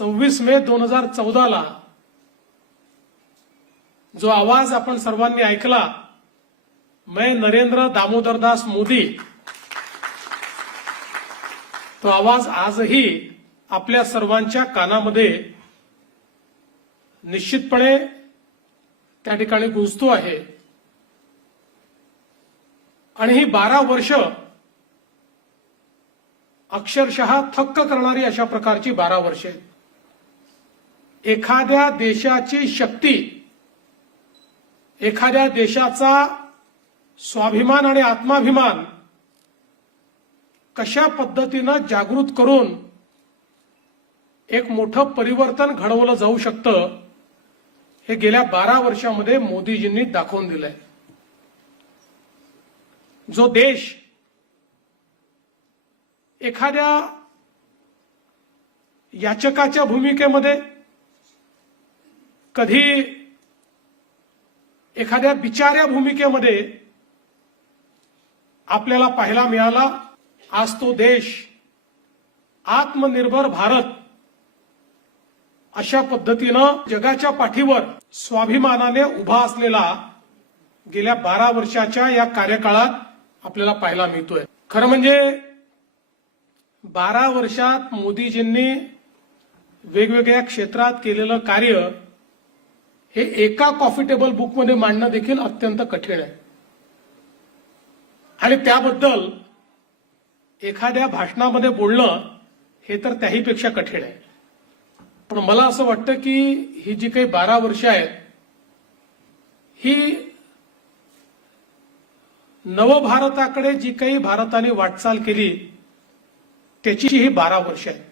26 मे 2014 ला जो आवाज आपण सर्वांनी ऐकला, मैं नरेंद्र दामोदरदास मोदी, तो आवाज आजही आपल्या सर्वांच्या कानामध्ये निश्चितपणे त्या ठिकाणी गुंजतो आहे। आणि ही 12 वर्ष अक्षरशः थक्क करणारी अशा प्रकारची 12 वर्षे। एखाद्या देशाची शक्ती, एखाद्या देशाचा स्वाभिमान आणि आत्माभिमान कशा पद्धतीने जागृत करून एक मोठं परिवर्तन घडवलं जाऊ शकतं, हे गेल्या 12 वर्षांमध्ये मोदीजींनी दाखवून दिलंय। जो देश एखाद्या याचकाच्या भूमिकेमध्ये, कधी एखाद्या बिचाऱ्या भूमिकेमध्ये आपल्याला पाहायला मिळाला, आज तो देश आत्मनिर्भर भारत अशा पद्धतीनं जगाच्या पाठीवर स्वाभिमानाने उभा असलेला गेल्या 12 वर्षाच्या या कार्यकाळात आपल्याला पाहायला मिळतोय। खरं म्हणजे 12 वर्षात मोदीजींनी वेगवेगळ्या क्षेत्रात केलेलं कार्य हे एका कॉफी टेबल बुकमध्ये मांडणं देखील अत्यंत कठीण आहे, आणि त्याबद्दल एखाद्या भाषणामध्ये बोलणं हे तर त्याहीपेक्षा कठीण आहे। पण मला असं वाटतं की ही जी काही 12 वर्ष आहेत, ही नवभारताकडे जी काही भारताने वाटचाल केली त्याची ही 12 वर्ष आहेत।